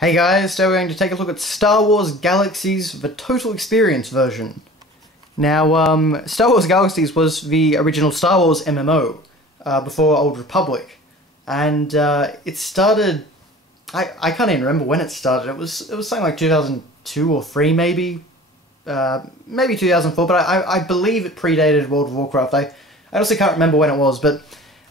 Hey guys, today we're going to take a look at Star Wars Galaxies, the Total Experience version. Now, Star Wars Galaxies was the original Star Wars MMO, before Old Republic. And it started... I can't even remember when it started. It was something like 2002 or 3 maybe? Maybe 2004, but I believe it predated World of Warcraft. I also can't remember when it was, but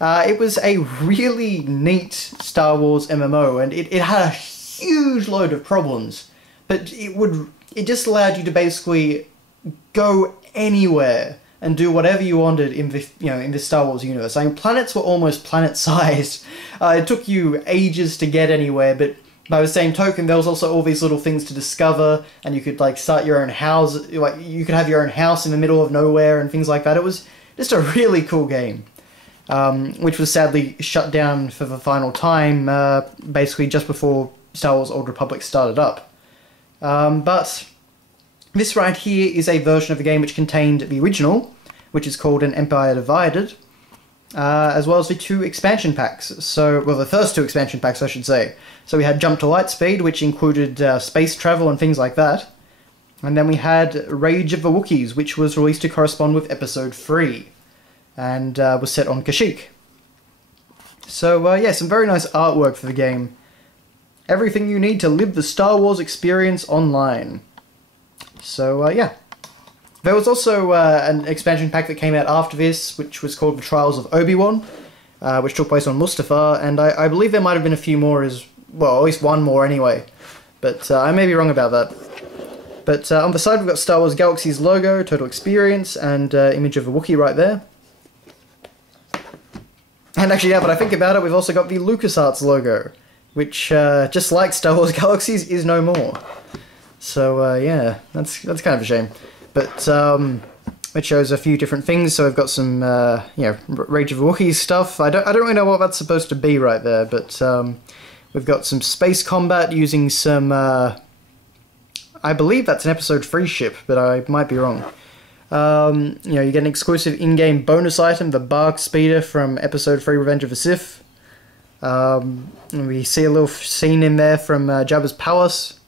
it was a really neat Star Wars MMO, and it had a huge load of problems, but it just allowed you to basically go anywhere and do whatever you wanted in the Star Wars universe. I mean, planets were almost planet-sized. It took you ages to get anywhere, but by the same token, there was also all these little things to discover, and you could like start your own house. Like you could have your own house in the middle of nowhere and things like that. It was just a really cool game, which was sadly shut down for the final time, basically just before Star Wars Old Republic started up. But this right here is a version of the game which contained the original, which is called An Empire Divided, as well as the 2 expansion packs. So, well, the first 2 expansion packs, I should say. So we had Jump to Lightspeed, which included space travel and things like that. And then we had Rage of the Wookiees, which was released to correspond with Episode 3, and was set on Kashyyyk. So, yeah, some very nice artwork for the game. Everything you need to live the Star Wars experience online. So, yeah. There was also an expansion pack that came out after this, which was called the Trials of Obi-Wan, which took place on Mustafar, and I believe there might have been a few more well, at least one more anyway. But I may be wrong about that. But on the side we've got Star Wars Galaxies logo, Total Experience, and image of a Wookiee right there. And actually, yeah, but I think about it, we've also got the LucasArts logo, which, just like Star Wars Galaxies, is no more. So, yeah, that's kind of a shame. But, it shows a few different things, so we've got some, Rage of the Wookiees stuff. I don't really know what that's supposed to be right there, but, we've got some space combat using some, I believe that's an Episode 3 ship, but I might be wrong. You get an exclusive in-game bonus item, the Bark Speeder from Episode 3 Revenge of the Sith. We see a little scene in there from Jabba's palace.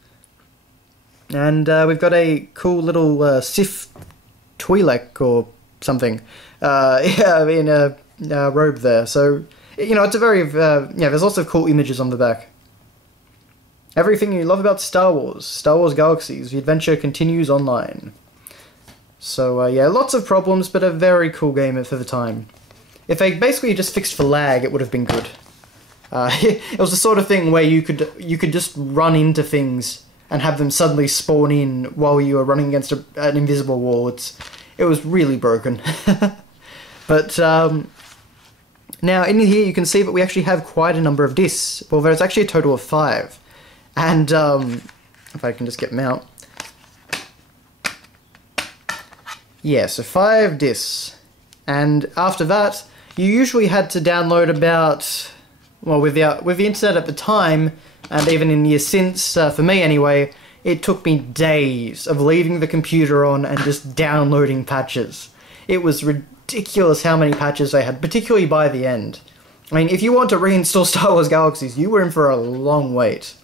And we've got a cool little Sith Twi'lek or something in a robe there. So, it's a very... there's lots of cool images on the back. Everything you love about Star Wars Galaxies, the adventure continues online. So, yeah, lots of problems, but a very cool game for the time. If they basically just fixed for lag, it would have been good. It was the sort of thing where you could just run into things and have them suddenly spawn in while you were running against an invisible wall. It was really broken. But now in here you can see that we actually have quite a number of discs. Well, there's actually a total of 5. And if I can just get them out. Yeah, so 5 discs. And after that, you usually had to download about... Well, with the internet at the time, and even in years since, for me anyway, it took me days of leaving the computer on and just downloading patches. It was ridiculous how many patches they had, particularly by the end. I mean, if you want to reinstall Star Wars Galaxies, you were in for a long wait.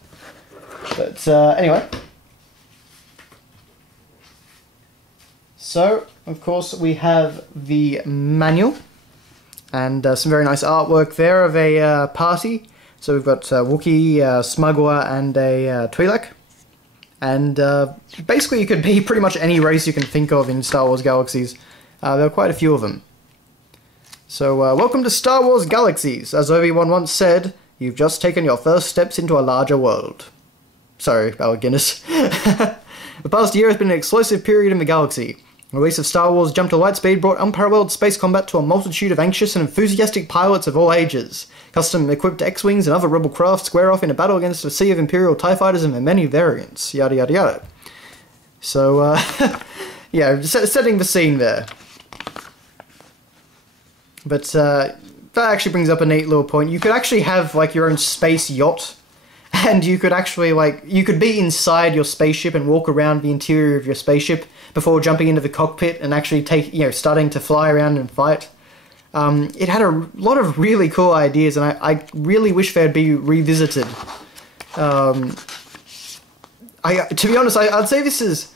But, anyway. So, of course, we have the manual. And some very nice artwork there of a party. So we've got Wookiee, Smuggler, and a Twi'lek. And basically you could be pretty much any race you can think of in Star Wars Galaxies. There are quite a few of them. So welcome to Star Wars Galaxies. As Obi-Wan once said, you've just taken your first steps into a larger world. Sorry, Alec Guinness. The past year has been an explosive period in the galaxy. The release of Star Wars Jump to Lightspeed brought unparalleled space combat to a multitude of anxious and enthusiastic pilots of all ages. Custom-equipped X-Wings and other rebel craft square off in a battle against a sea of Imperial TIE fighters and their many variants. Yada yada yada. So, yeah, setting the scene there. But, that actually brings up a neat little point. You could actually have, like, your own space yacht. And you could actually, you could be inside your spaceship and walk around the interior of your spaceship before jumping into the cockpit and actually starting to fly around and fight. It had a lot of really cool ideas, and I really wish they'd be revisited. To be honest, I'd say this is...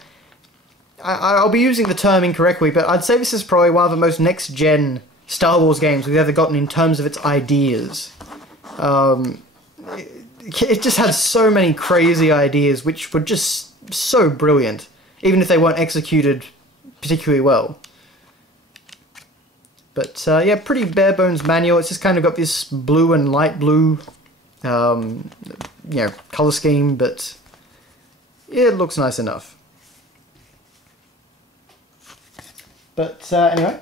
I'll be using the term incorrectly, but I'd say this is probably one of the most next-gen Star Wars games we've ever gotten in terms of its ideas. It just had so many crazy ideas, which were just so brilliant, even if they weren't executed particularly well. But yeah, pretty bare bones manual. It's just kind of got this blue and light blue, you know, color scheme, but yeah, it looks nice enough. But anyway,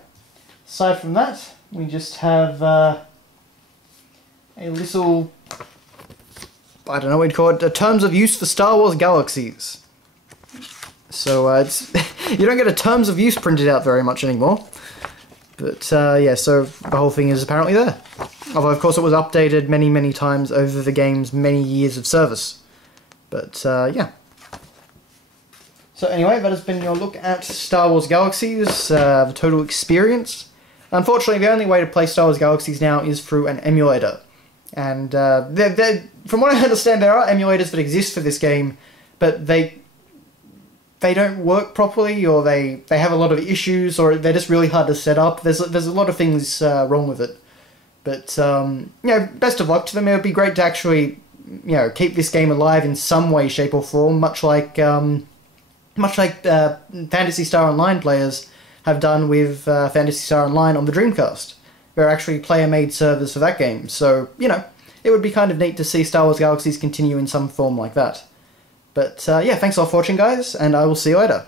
aside from that, we just have a little, I don't know what you'd call it, terms of use for Star Wars Galaxies. So it's you don't get a terms of use printed out very much anymore. But yeah, so the whole thing is apparently there. Although of course it was updated many, many times over the game's many years of service. But yeah. So anyway, that has been your look at Star Wars Galaxies, the total experience. Unfortunately, the only way to play Star Wars Galaxies now is through an emulator. And from what I understand, there are emulators that exist for this game, but they don't work properly, or they have a lot of issues, or they're just really hard to set up. There's a lot of things wrong with it. But, you know, best of luck to them. It would be great to actually, you know, keep this game alive in some way, shape, or form, much like Phantasy Star Online players have done with Phantasy Star Online on the Dreamcast. There are actually player-made servers for that game, so, you know, it would be kind of neat to see Star Wars Galaxies continue in some form like that. But, yeah, thanks a lot for watching, guys, and I will see you later.